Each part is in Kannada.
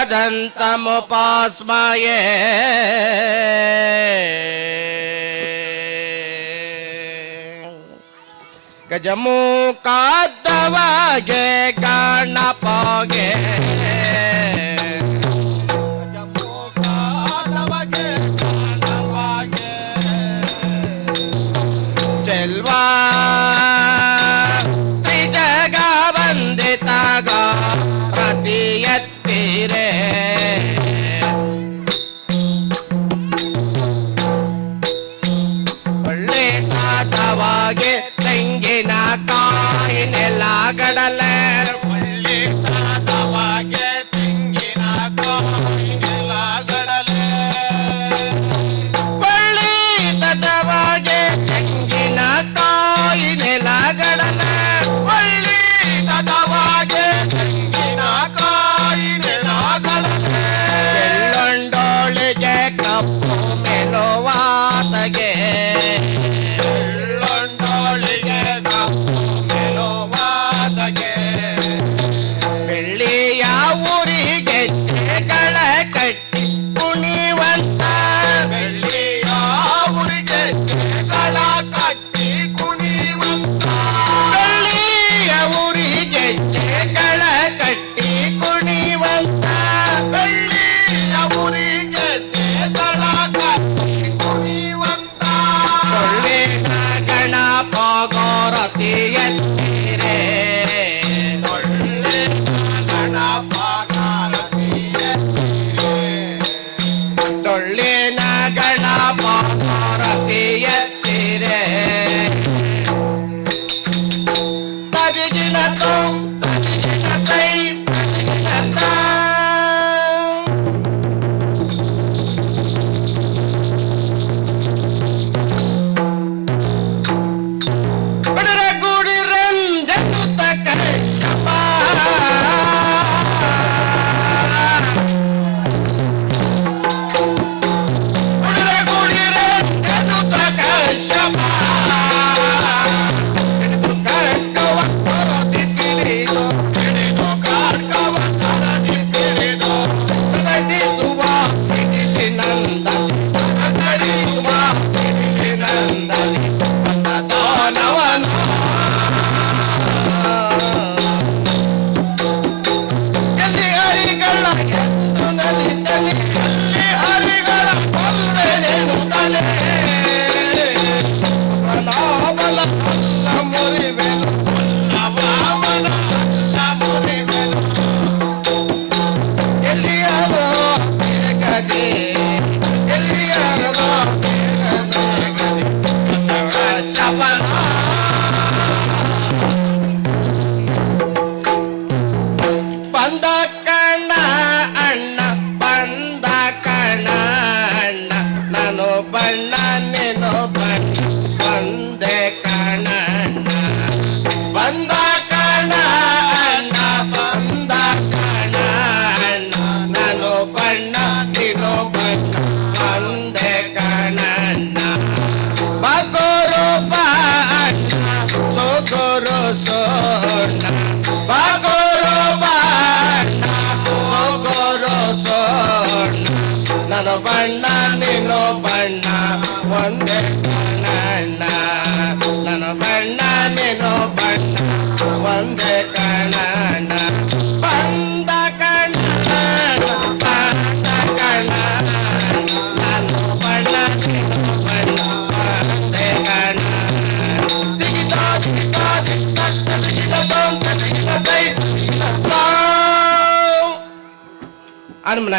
तदन्तमुपास्मये। गजमू कादवागे गणपोगे।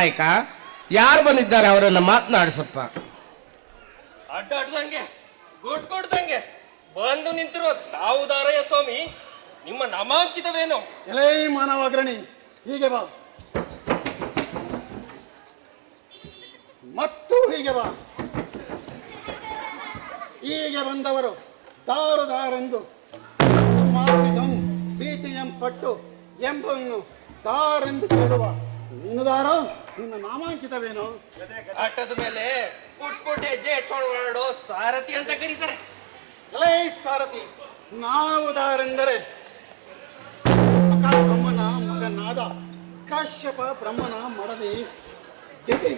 ನಾಯಕ? ಯಾರು ಬಂದಿದ್ದಾರೆ ಅವರನ್ನ ಮಾತನಾಡಿಸಪ್ಪ? ಅಡ್ಡಾಡ್ದಂಗೆ ಗುಡ್ ಕೊಡ್ದಂಗೆ. ಬಂದು ನಿಂತಿರೋ ತಾವು ದಾರಯ್ಯ ಸ್ವಾಮಿ ನಿಮ್ಮ ನಾಮಾಂಕಿತವೇನು? ಎಲೇ ಮಾನವಗ್ರಣಿ ಹೀಗೆ ಬಾ. ಮತ್ತು ಹೀಗೆ ಬಾ. ಹೀಗೆ ಬಂದವರು ದಾರುದಾರೆಂದು ಪ್ರೀತಿಯಂ ಪಟ್ಟು ಎಂಬನ್ನು ದಾರೆಂದು ಕೇಳುವ ನಿನ್ನದಾರ ನಿನ್ನ ನಾಮಾಂಕಿತವೇನು? ಆಟದ ಮೇಲೆ ಪುಟ್ ಪುಟ್ ಹೆಜ್ಜೆ ಇಟ್ಕೊಂಡು ಸಾರಥಿ ಅಂತ ಕರೀತಾರೆ. ಎಲ್ಲ ಸಾರಥಿ ನಾವುದಾರೆಂದರೆ ಬ್ರಹ್ಮನ ಮಗನಾದ ಕಾಶ್ಯಪ ಬ್ರಹ್ಮನ ಮಡದಿ ದಿತಿ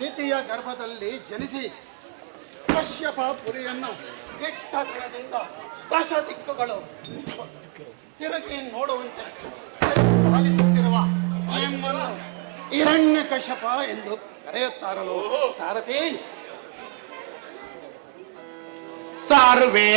ದಿತಿಯ ಗರ್ಭದಲ್ಲಿ ಜನಿಸಿ ಕಾಶ್ಯಪ ಪುರಿಯನ್ನು ಕೆಟ್ಟ ಕಣದಿಂದ ದಶ ದಿಕ್ಕುಗಳು ತಿರುಗಿ ನೋಡುವಂತೆ ಹಿರಣ್ಯ ಕಶಪ ಎಂದು ಕರೆಯುತ್ತಾರಲು ಸಾರಥಿ. ಸಾರುವೆ.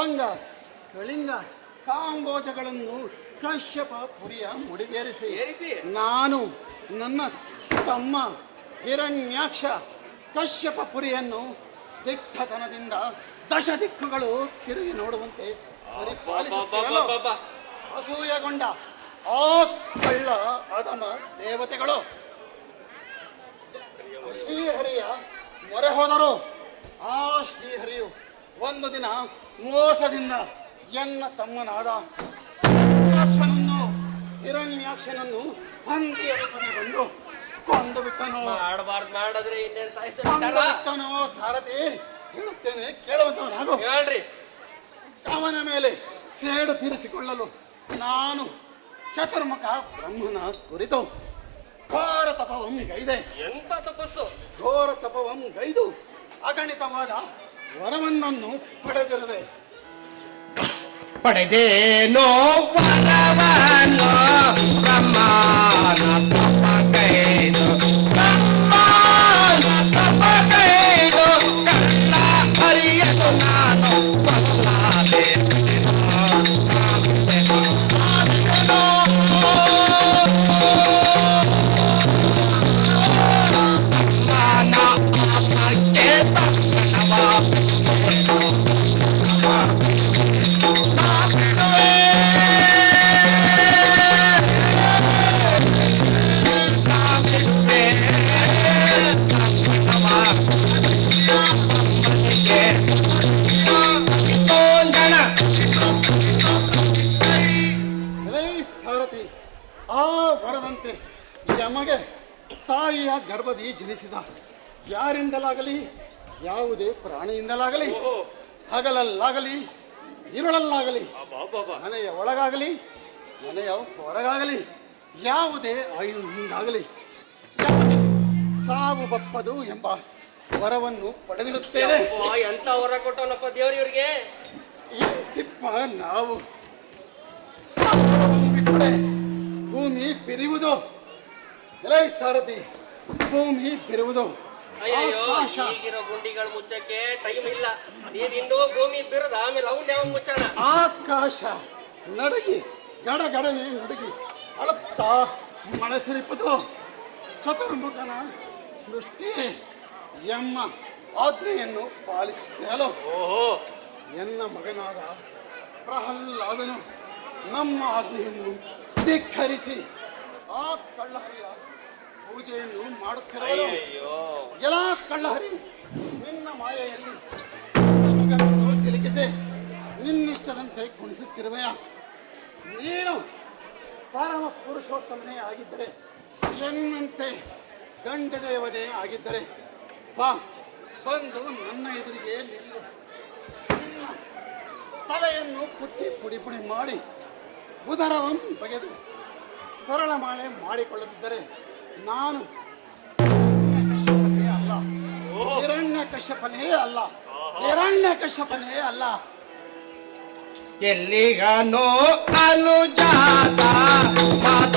ವಂಗ ಕಳಿಂಗ ಕಾಂಬೋಜಗಳನ್ನು ಕಶ್ಯಪ ಪುರಿಯ ಮುಡಿಗೇರಿಸಿ. ನಾನು ನನ್ನ ತಮ್ಮ ಹಿರಣ್ಯಾಕ್ಷ ಕಶ್ಯಪ ಪುರಿಯನ್ನು ದಿಕ್ಕತನದಿಂದ ದಶ ದಿಕ್ಕುಗಳು ತಿರುಗಿ ನೋಡುವಂತೆ ಅಸೂಯಗೊಂಡ ಆ ಕಳ್ಳ ಅದಮ ದೇವತೆಗಳು. ಶ್ರೀಹರಿಯ ಮೊರೆ ಹೋದರು. ಆ ಶ್ರೀಹರಿಯು ಒಂದು ದಿನ ಮೋಸದಿಂದ ಎನ್ನ ತಮ್ಮನಾದ ಹಿರಣ್ಯಾಕ್ಷನನ್ನು ಹಿರಣ್ಯಾಕ್ಷನನ್ನು ಹಂದಿಯ ರೂಪನೆ ಬಂದು ಕೊಂದು ಬಿಟ್ಟನು. ಮಾಡಬಾರ್ದು ಮಾಡಿದ್ರೆ ಇನ್ನೇನು ಸಾರಥಿ. ಹೇಳುತ್ತೇನೆ ಕೇಳುವಂತವನಾಗು ಹೇಳ್ರಿ. ಅವನ ಮೇಲೆ ಸೇಡು ತೀರಿಸಿಕೊಳ್ಳಲು ನಾನು ಚತುರ್ಮುಖ ಬ್ರಹ್ಮನ ಕುರಿತು ಘೋರ ತಪವಂ ಗೈದೆ ಎಂತ ತಪಸ್ಸು? ಘೋರ ತಪವಂ ಗೈದು ಅಗಣಿತವಾದ ವರವನ್ನನ್ನು ಪಡೆದಿರದೆ ಪಡೆದೇನೋ ವರವನು ಮನೆಯ ಹೊರಗಾಗಲಿ ಯಾವುದೇ ಐದು ಹಿಂಗಾಗಲಿ ಸಾವು ಬಪ್ಪದು ಎಂಬ ವರವನ್ನು ಪಡೆದಿರುತ್ತೇನೆ. ಎಂತ ಹೊರ ಕೊಟ್ಟವನಪ್ಪ ದೇವರಿವರಿಗೆ ತಿಪ್ಪ ನಾವು. ಬಿಟ್ಟರೆ ಭೂಮಿ ಬಿರಿಯುವುದು. ಎಲೈ ಸಾರಥಿ ಭೂಮಿ ಬಿರುವುದು ಈಗಿರೋ ಗುಂಡಿಗಳು ಮುಚ್ಚಕ್ಕೆ ಟೈಮ್ ಇಲ್ಲ. ನೀವಿಂದು ಭೂಮಿ ಬಿರುದ ಆಮೇಲೆ ಅವ್ನ ಯಾವ ಮುಚ್ಚೋಣ? ಆಕಾಶ. ನಡಗಿ ಗಡ ಗಡನೆ ನಡಗಿ. ಅಳುತ್ತಾ ಮನಸ್ಸಿರಿಪ್ಪದು ಚತುರ್ಮುಖನ ಸೃಷ್ಟಿ ಎಮ್ಮ ಆಜ್ಞೆಯನ್ನು ಪಾಲಿಸುತ್ತಿರಲು ಓಹೋ. ಎನ್ನ ಮಗನಾದ ಪ್ರಹ್ಲಾದನು ನಮ್ಮ ಆಜ್ಞೆಯನ್ನು ಧಿಕ್ಕರಿಸಿ ಆ ಕಳ್ಳಹರಿಯ ಪೂಜೆಯನ್ನು ಮಾಡುತ್ತಿರಲು ಅಯ್ಯೋ ಎಲ್ಲ ಕಳ್ಳಹರಿ ನಿನ್ನ ಮಾಯೆಯಲ್ಲಿ ಸಿಲುಕಿಸಿ ನಿನ್ನಿಷ್ಟದಂತೆ ಕುಣಿಸುತ್ತಿರುವೆಯ ನೀನು ಪರಮ ಪುರುಷೋತ್ತಮನೇ ಆಗಿದ್ದರೆ ಎನ್ನಂತೆ ಗಂಡ ದೇವತೆ ಆಗಿದ್ದರೆ ಬಾ ಬಂದು ನನ್ನ ಎದುರಿಗೆ ನಿಲ್ಲು. ತಲೆಯನ್ನು ಕುಟ್ಟಿ ಪುಡಿ ಪುಡಿ ಮಾಡಿ ಉದರವನ್ನು ಬಗೆದು ಸರಳ ಮಾಳೆ ಮಾಡಿಕೊಳ್ಳದಿದ್ದರೆ ನಾನು ಅಲ್ಲ. ಹಿರಣ್ಯ ಕಶ್ಯಪನೇ ಅಲ್ಲ. ಹಿರಣ್ಯ ಕಶ್ಯಪನೇ ಅಲ್ಲ. ಎಲ್ಲಿಗನೋ ಅನುಜಾತ ಮಾಧವನೆಲ್ಲಿಗನೋ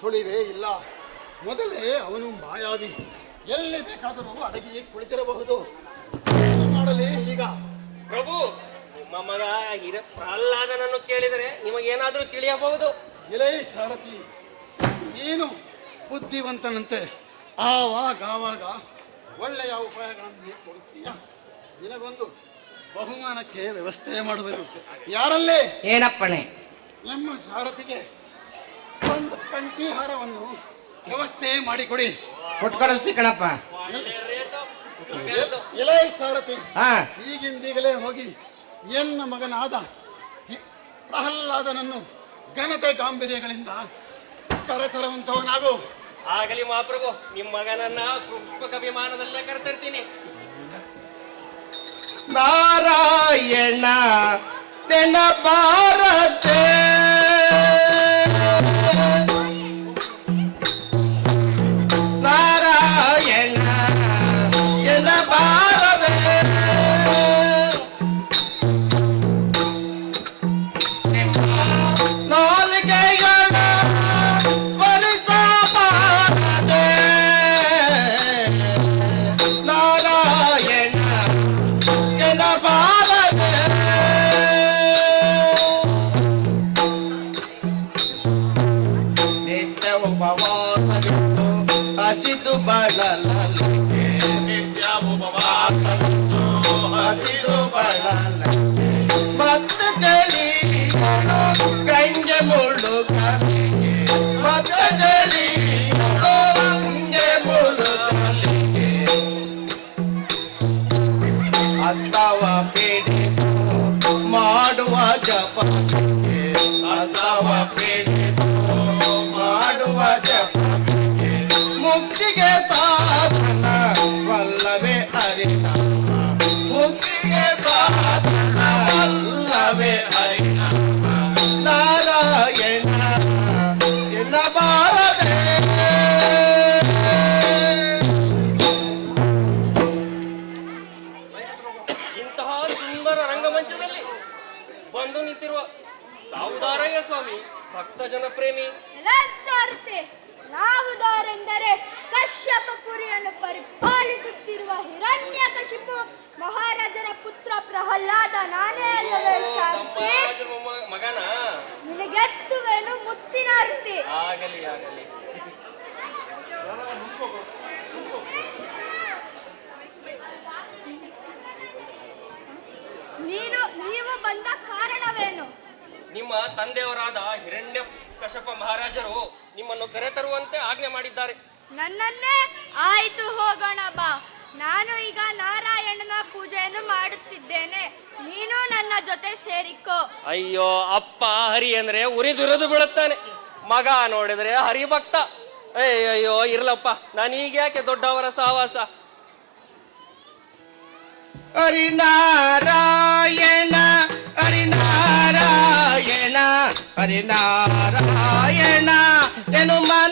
ಸುಳಿವೇ ಇಲ್ಲ. ಮೊದಲೇ ಅವನು ಮಾಯಾವಿ. ಎಲ್ಲಿ ಬೇಕಾದರೂ ಅಡಗಿ ಕುಳಿತಿರಬಹುದು. ಏನು ಮಾಡಲಿ ಈಗ? ಪ್ರಭು ನಿಮ್ಮ ಮಗ ಹಿರ ಪ್ರಹ್ಲಾದನನ್ನು ಕೇಳಿದರೆ ನಿಮಗೇನಾದರೂ ತಿಳಿಯಬಹುದು? ಇಲೇ ಸಾರಥಿ ನೀನು ಬುದ್ಧಿವಂತನಂತೆ ಆವಾಗ ಆವಾಗ ಒಳ್ಳೆಯ ಉಪಾಯಗಳನ್ನು ನೀನು ಕೊಡುತ್ತೀಯ. ನಿನಗೊಂದು ಬಹುಮಾನಕ್ಕೆ ವ್ಯವಸ್ಥೆ ಮಾಡಬೇಕು. ಯಾರಲ್ಲೇ? ಏನಪ್ಪಣೆ? ನಮ್ಮ ಸಾರಥಿಗೆ. ಒಂದು ಕಂಠಿಹಾರವನ್ನು ವ್ಯವಸ್ಥೆ ಮಾಡಿಕೊಡಿ. ಕೊಟ್ಟು ಕಳಿಸ್ತಿ ಕಣಪ್ಪ. ಎಲೈ ಸಾರಥಿ ಹಾ. ಈಗಿಂದೀಗಲೇ ಹೋಗಿ ಎನ್ನ ಮಗನಾದ ಪ್ರಹ್ಲಾದನನ್ನು ಘನತೆ ಗಾಂಭೀರ್ಯಗಳಿಂದ ಕರೆತರುವಂತವನಾಗು ಆಗಲಿ ಮಹಾಪ್ರಭು ನಿಮ್ಮ ಮಗನನ್ನ Pushpaka ವಿಮಾನದಲ್ಲೇ ಕರೆತರ್ತೀನಿ. Narayana ತೆನ Pasito para la ভক্তজন প্রেমী ಕಶಪ ಮಹಾರಾಜರು ನಿಮ್ಮನ್ನು ಕರೆತರುವಂತೆ ಆಜ್ಞೆ ಮಾಡಿದ್ದಾರೆ. ನನ್ನನ್ನೇ ಆಯ್ತು ಹೋಗೋಣ ಬಾ. ನಾನು ಈಗ ನಾರಾಯಣನ ಪೂಜೆಯನ್ನು ಮಾಡುತ್ತಿದ್ದೇನೆ ನೀನು ನನ್ನ ಜೊತೆ ಸೇರಿಕೋ. ಅಯ್ಯೋ ಅಪ್ಪ ಹರಿ ಅಂದ್ರೆ ಉರಿದುರಿದು ಬಿಡುತ್ತಾನೆ ಮಗ ನೋಡಿದ್ರೆ ಹರಿ ಹರಿಭಕ್ತ ಅಯ್ಯಯ್ಯೋ ಇರ್ಲಪ್ಪ ನಾನೀಗ ಯಾಕೆ ದೊಡ್ಡವರ ಸಹವಾಸ ಹರಿನಾರಾಯಣ ಹರಿನಾರಾಯಣ ಹರಿನಾರಾಯಣ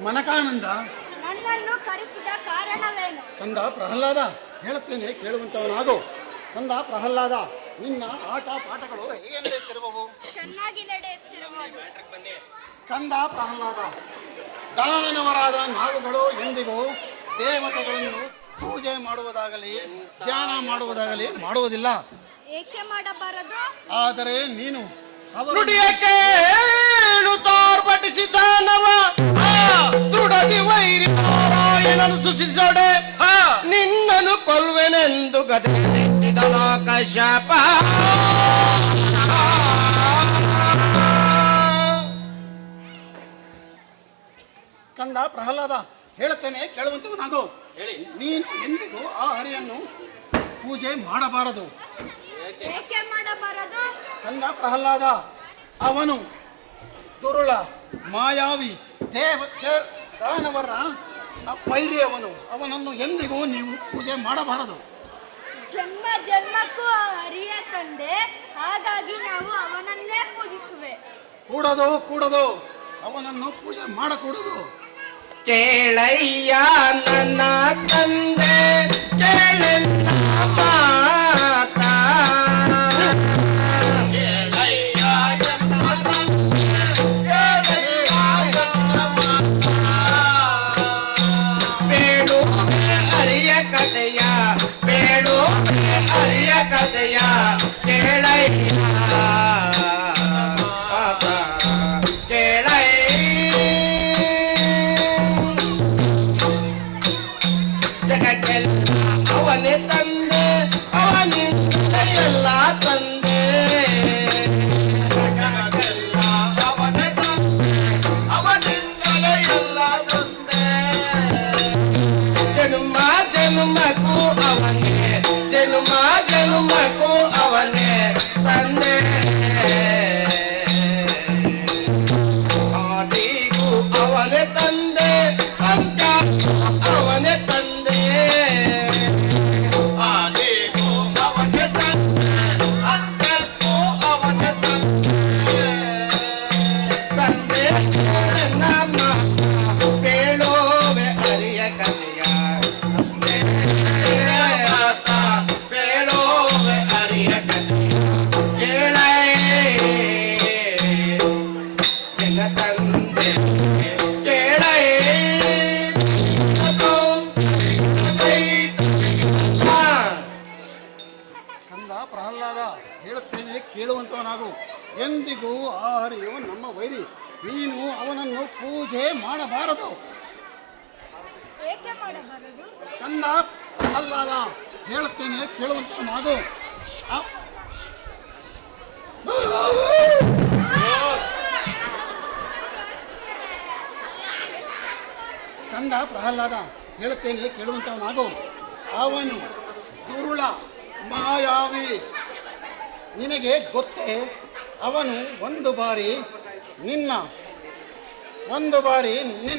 ಮನಕಾನಂದ. ನನ್ನನ್ನು ಕರೆಸಿದ ಕಾರಣವೇನು? ಕಂದ ಪ್ರಹ್ಲಾದ ಹೇಳುತ್ತೇನೆ ಕೇಳುವಂತವನಾಗು. ಕಂದ ಪ್ರಹ್ಲಾದ ನಿನ್ನ ಆಟ ಪಾಠಗಳು ಹೇಗೆ ನಡೆಯುತ್ತಿರುವವು? ಚೆನ್ನಾಗಿ ನಡೆಯುತ್ತಿರುವುದು. ಕಂದ ಪ್ರಹ್ಲಾದ ದಾನವರಾದ ನಾವುಗಳು ಎಂದಿಗೂ ದೇವತೆಗಳನ್ನು ಪೂಜೆ ಮಾಡುವುದಾಗಲಿ ಧ್ಯಾನ ಮಾಡುವುದಾಗಲಿ ಮಾಡುವುದಿಲ್ಲ. ಏಕೆ ಮಾಡಬಾರದು? ಆದರೆ ನೀನು ಅವರು ಕೇಳು ತೋರ್ಪಡಿಸಿದಾನವ ದುಡದಿ ವೈರಿ ನಾರಾಯಣನು ಸುಚಿಸೊಡೆ ನಿನ್ನನು ಕೊಲ್ವೆನೆಂದು ಗದೆ ನಿಂತಿದನ ಕಶ್ಯಪ ಕಂದ ಪ್ರಹ್ಲಾದ ಹೇಳುತ್ತೇನೆ ಕೇಳುವಂತ ನಾನು ಹೇಳಿ. ನೀನು ಎಂದಿಗೂ ಆ ಹರಿಯನ್ನು ಪೂಜೆ ಮಾಡಬಾರದು. ಏಕೆ ಮಾಡಬಾರದು? ಕಂದ ಪ್ರಹ್ಲಾದ ಅವನು ದುರುಳ ಮಾಯಾವಿ ದೇವ ದಾನವರ ವೈರಿ ಅವನು ಅವನನ್ನು ಎಂದಿಗೂ ನೀವು ಪೂಜೆ ಮಾಡಬಾರದು. ಜನ್ಮ ಜನ್ಮಕ್ಕೂ ಹರಿಯ ತಂದೆ ಹಾಗಾಗಿ ನಾವು ಅವನನ್ನೇ ಪೂಜಿಸುವೆ. ಕೂಡದು ಕೂಡದು ಅವನನ್ನು ಪೂಜೆ ಮಾಡಕೂಡದು. ಕೇಳಯ್ಯ ನನ್ನ ತಂದೆ ಕೇಳೆಲ್ಲ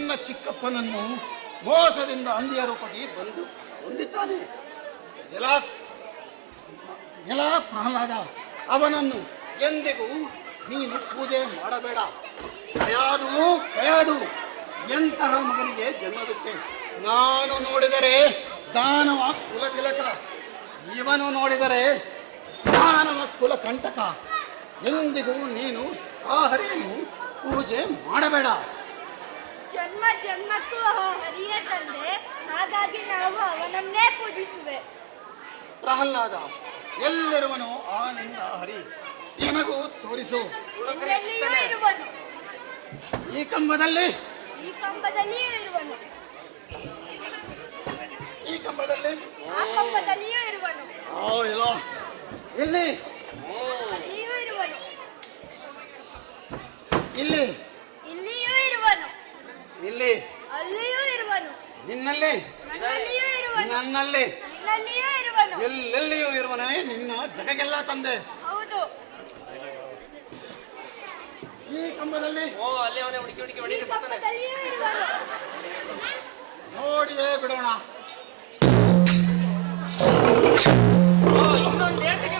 ನಿನ್ನ ಚಿಕ್ಕಪ್ಪನನ್ನು ಮೋಸದಿಂದ ಅಂದಿಯ ರೂಪದಿ ಬಂದು ಹೊಂದಿದ್ದಾನೆ. ನೆಲ ಎಲ್ಲ ಪ್ರಹ್ಲಾದ, ಅವನನ್ನು ಎಂದಿಗೂ ನೀನು ಪೂಜೆ ಮಾಡಬೇಡ. ಕಯಾದು ಕಯಾದು. ಎಂತಹ ಮಗನಿಗೆ ಜನ್ಮವಿತ್ತೆ? ನಾನು ನೋಡಿದರೆ ದಾನವ ಕುಲ ತಿಲಕ. ಇವನು ನೋಡಿದರೆ ದಾನವ ಕುಲ ಕಂಟಕ. ಎಂದಿಗೂ ನೀನು ಆ ಹರಿಯನ್ನು ಪೂಜೆ ಮಾಡಬೇಡ. ಜನ್ಮ ಜನ್ಮಕ್ಕೂ ಹರಿಯ ತಂದೆ ಹಾಗಾಗಿ ನಾವು ಅವನನ್ನೇ ಪೂಜಿಸುವೆ. ಪ್ರಹ್ಲಾದ ಎಲ್ಲಿರುವನು ಆ ನಿನ್ನ ಹರಿ. ನಿನಗೂ ತೋರಿಸು. ಇರುವನು. ಈ ಕಂಬದಲ್ಲಿ? ಈ ಕಂಬದಲ್ಲಿಯೂ ಇರುವನು. ಈ ಕಂಬದಲ್ಲಿ? ಆ ಕಂಬದಲ್ಲಿಯೂ ಇರುವನು. ಓ, ಇಲ್ಲ. ಇಲ್ಲಿ. ಅಲ್ಲಿಯೂ ನನ್ನಲ್ಲಿ ಇರುವನು. ಎಲ್ಲೆಲ್ಲಿಯೂ ಇರುವನೇ ನಿನ್ನ ಜಗಗೆಲ್ಲ ತಂದೆ. ಹೌದು. ಈ ಕಂಬದಲ್ಲಿ. ಓ ಅಲ್ಲೇ ಅವನೇ ಹುಡುಕಿ ಹುಡುಕಿ ಹೊಡಿಲಿಕ್ಕೆ ಬರ್ತಾನೆ. ಕಂಬದಲ್ಲಿಯೂ ಇರುವನು. ನೋಡಿಯೇ ಬಿಡೋಣ. ಓ ಇನ್ನೊಂದು ಏಟಿಗೆ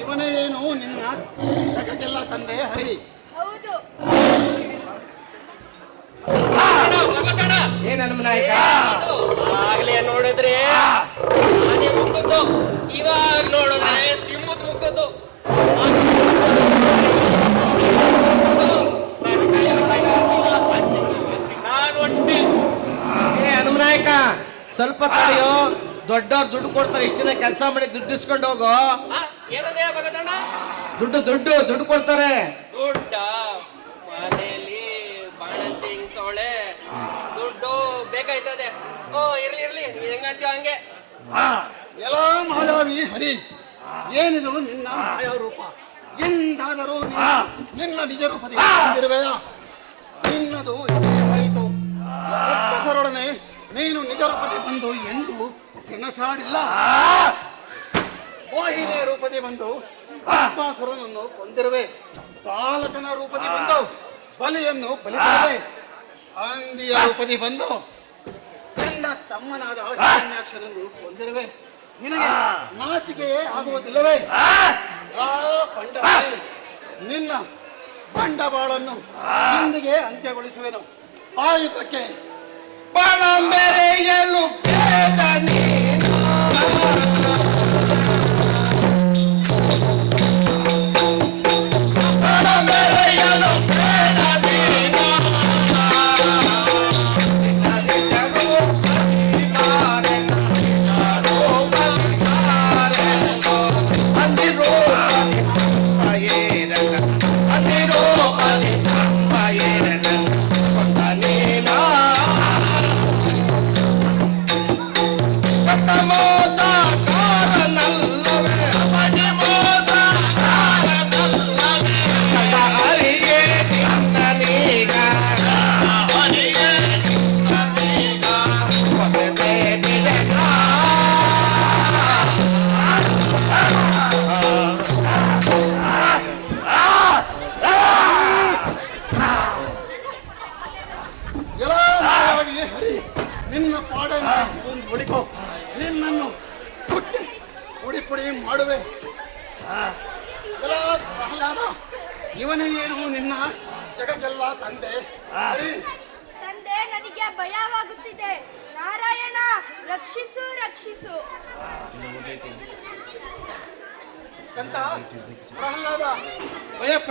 ಇವನೇ ಏನು ನಿನ್ನ ಜಗಕ್ಕೆಲ್ಲ ತಂದೆ ಹರಿ. ಹೌದು. ಮಗತಡ ಏನ್ ಹನುಮನಾಯಕ ಆಗ್ಲೇ ನೋಡಿದ್ರೆ ಆನೆ ಮುಕ್ಕದ್ದು ಇವಾಗ ನೋಡಿದ್ರೆ ಸಿಂಹದ ಮುಖದ್ದು ನಾನು ಒಟ್ಟೆ ಏ ಹನುಮನಾಯಕ ಸ್ವಲ್ಪ ತಡೆಯೋ. ದೊಡ್ಡವ್ರು ದುಡ್ಡು ಕೊಡ್ತಾರೆ ಇಷ್ಟು ದಿನ ಕೆಲಸ ಮಾಡಿ ದುಡ್ಡು ಇಸ್ಕೊಂಡು ಹೋಗೋ. ಏನದೇ ಮಗತಣ್ಣ ದುಡ್ಡು. ದುಡ್ಡು ದುಡ್ಡು ಕೊಡ್ತಾರೆ. ದುಡ್ಡ ಮನೆಯಲ್ಲಿ ಬಾಣಂತಿ ಹಿಂಗ್ ಸೊಳೆ ದುಡ್ಡು ಬೇಕಾಯ್ತದೆ ಓ ಇರ್ಲಿ ಇರ್ಲಿ ಹೆಂಗಂತೀವ ಹಂಗೆ. ಎಲ್ಲ ಮಾಯಾವಿ ಹರಿ. ಏನಿದು ನಿನ್ನ ಮಾಯಾ ರೂಪ? ಎಂದಾದರೂ ನೀನು ನಿನ್ನ ನಿಜ ರೂಪದಲ್ಲಿ ಬಂದಿರುವೆಯಾ ನಿನ್ನದು ಆಯಿತು ಹೆಸರೊಡನೆ ನೀನು ನಿಜ ರೂಪದಿ ಬಂದು ಎಂದು ಸೆಣಸಾಡಿಲ್ಲ. ಮೋಹಿನಿಯ ರೂಪದಿ ಬಂದು ಆತ್ಮಾಸುರನನ್ನು ಕೊಂದಿರುವೆ. ಬಾಲಕನ ರೂಪದಿ ಬಂದು ಬಲಿಯನ್ನು ಬಲಿಪಡೆ ಅಂದಿಯ ರೂಪದಿ ಬಂದು ನನ್ನ ತಮ್ಮನಾದ ಹಿರಣ್ಯಾಕ್ಷರನ್ನು ಕೊಂದಿರುವೆ. ನಿನಗೆ ನಾಚಿಕೆಯೇ ಆಗುವುದಿಲ್ಲವೇ? ಆ ಪಂಡವೇ, ನಿನ್ನ ಬಂಡವಾಳನ್ನು ಇಂದಿಗೆ ಅಂತ್ಯಗೊಳಿಸುವೆನು. ಆಯುಧಕ್ಕೆ பணம் பெரிய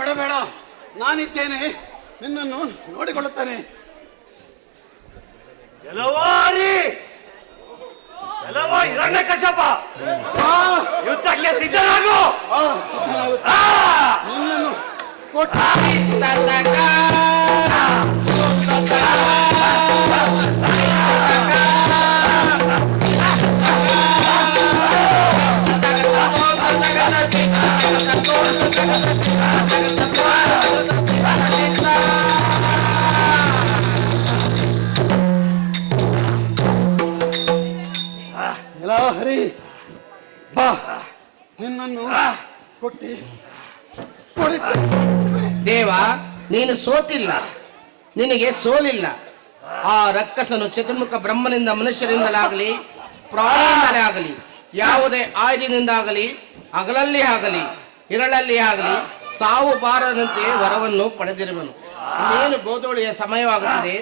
ಭಯ ಬೇಡ. ನಾನಿದ್ದೇನೆ. ನಿನ್ನನ್ನು ನೋಡಿಕೊಳ್ಳುತ್ತೇನೆ. ಕೆಲವಾರಿ ಕೆಲವ ಹಿರಣ್ಯ ಕಶ್ಯಪ! ಆ, ಯುದ್ಧಕ್ಕೆ ಸಿದ್ಧನಾಗು ನಿನ್ನನ್ನು ಕೊಟ್ಟು ಕೊಟ್ಟಿ. ದೇವ, ನೀನು ಸೋತಿಲ್ಲ. ನಿನಗೆ ಸೋಲಿಲ್ಲ. ಆ ರಕ್ಕಸನು ಚತುರ್ಮುಖ ಬ್ರಹ್ಮನಿಂದ ಮನುಷ್ಯರಿಂದಲಾಗಲಿ ಪ್ರಾಣಿಯಿಂದಲೇ ಆಗಲಿ ಯಾವುದೇ ಆಯುಧದಿಂದಾಗಲಿ ಅಗಲಲ್ಲಿ ಆಗಲಿ, ಇರಳಲ್ಲಿ ಆಗಲಿ, ಸಾವು ಬಾರದಂತೆ ವರವನ್ನು ಪಡೆದಿರುವನು. ನೀನು ಗೋದೋಳಿಯ ಸಮಯವಾಗುತ್ತದೆ?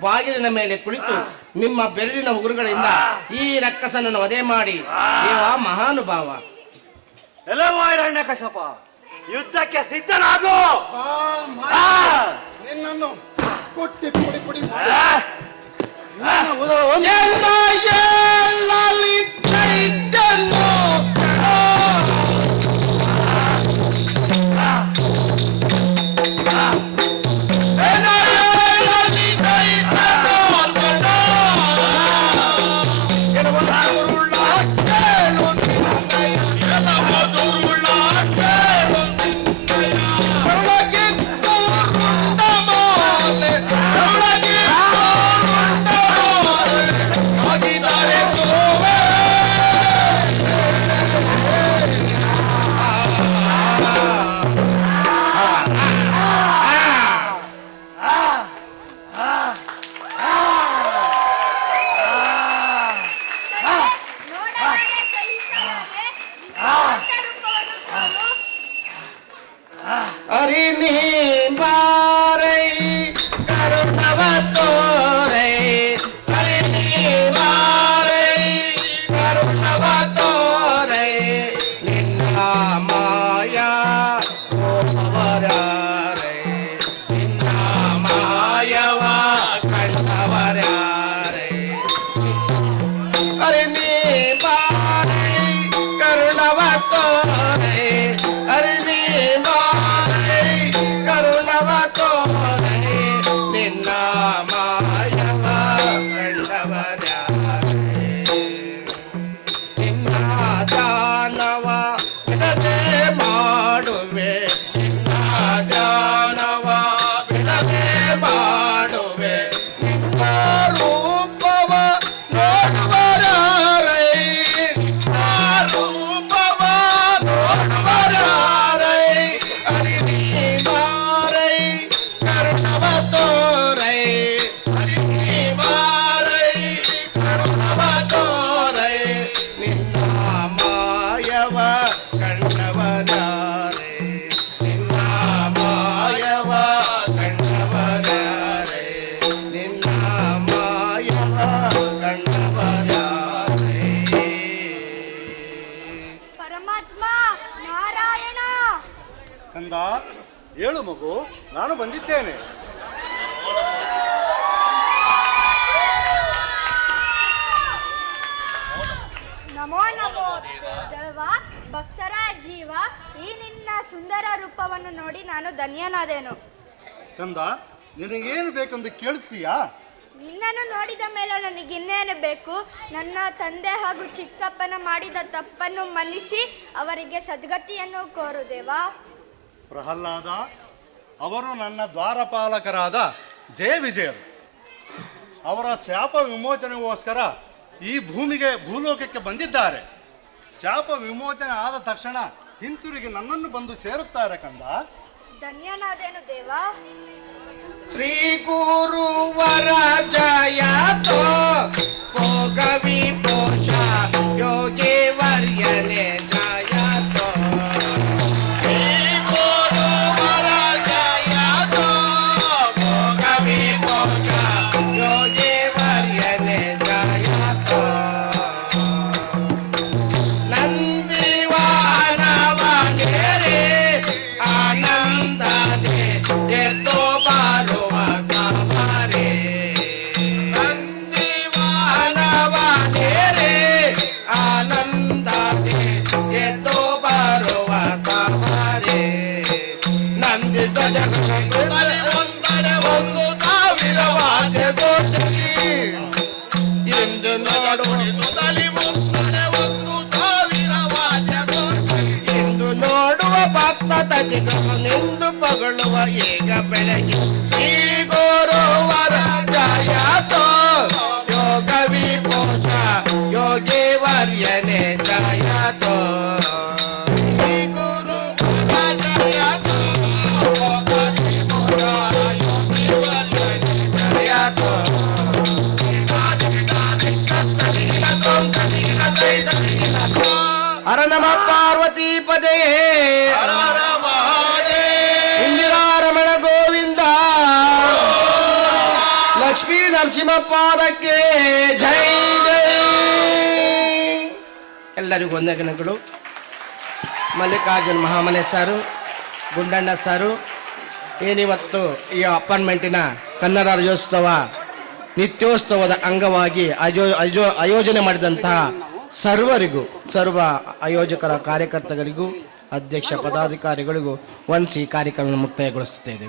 ಬಾಗಿಲಿನ ಮೇಲೆ ಕುಳಿತು ನಿಮ್ಮ ಬೆರಳಿನ ಉಗುರುಗಳಿಂದ ಈ ರಕ್ಕಸನನ್ನು ವಧೆ ಮಾಡಿ. ದೇವ, ಮಹಾನುಭಾವ. ಕೆಲವ ಹಿರಣ್ಯ ಕಶಪ ಯುದ್ಧಕ್ಕೆ ಸಿದ್ಧನಾಗು! ಆ! ನಿನ್ನನ್ನು ಕೊಟ್ಟಿ ಪುಡಿ ಪುಡಿ ಮಾಡಿ ಉದರವನ್ನು ಎಲ್ಲ ಏಳಲಿ ಕಂದ ಹೇಳು ಮಗು ನಾನು ಬಂದಿದ್ದೇನೆ. ನಮೋ ನಮೋ. ದೇವ ಭಕ್ತರ ಜೀವ ಈ ನಿನ್ನ ಸುಂದರ ರೂಪವನ್ನು ನೋಡಿ ನಾನು ಧನ್ಯನಾದೇನು. ಕಂದ ನಿನಗೇನು ಬೇಕೆಂದು ಕೇಳುತ್ತೀಯಾ ನಿನ್ನನ್ನು ನೋಡಿದ ಮೇಲೆ ನನಗೆ ಇನ್ನೇನು ಬೇಕು? ನನ್ನ ತಂದೆ ಹಾಗೂ ಚಿಕ್ಕಪ್ಪನ ಮಾಡಿದ ತಪ್ಪನ್ನು ಮನ್ನಿಸಿ ಅವರಿಗೆ ಸದ್ಗತಿಯನ್ನು ಕೋರು ದೇವಾ. ಪ್ರಹ್ಲಾದ ಅವರು ನನ್ನ ದ್ವಾರಪಾಲಕರಾದ ಜಯ ವಿಜಯರು. ಅವರ ಶಾಪ ವಿಮೋಚನೆಗೋಸ್ಕರ ಈ ಭೂಮಿಗೆ ಭೂಲೋಕಕ್ಕೆ ಬಂದಿದ್ದಾರೆ. ಶಾಪ ವಿಮೋಚನೆ ಆದ ತಕ್ಷಣ ಹಿಂತಿರುಗಿ ನನ್ನನ್ನು ಬಂದು ಸೇರುತ್ತಾರೆ ಕಂದ. ಧನ್ಯನಾದೇನು ದೇವಾ? ಶ್ರೀ ಗುರುವರ ಜಯ ಯೋಗಿ ಪಾದಕ್ಕೆ ಜೈ ಜೈ. ಎಲ್ಲರಿಗೂ ವಂದನೆಗಳು ಮಲ್ಲಿಕಾರ್ಜುನ್ ಮಹಾಮನೆ ಸಾರು, ಗುಂಡಣ್ಣ ಸಾರು, ಏನಿವತ್ತು ಈ ಅಪಾರ್ಟ್ಮೆಂಟಿನ ಕನ್ನಡ ರಾಜ್ಯೋತ್ಸವ ನಿತ್ಯೋತ್ಸವದ ಅಂಗವಾಗಿ ಅಯೋ ಅಯೋ ಆಯೋಜನೆ ಮಾಡಿದಂತಹ ಸರ್ವರಿಗೂ, ಸರ್ವ ಆಯೋಜಕರ ಕಾರ್ಯಕರ್ತರಿಗೂ, ಅಧ್ಯಕ್ಷ ಪದಾಧಿಕಾರಿಗಳಿಗೂ ವಂದಿಸಿ ಕಾರ್ಯಕ್ರಮ ಮುಕ್ತಾಯಗೊಳಿಸುತ್ತೇವೆ.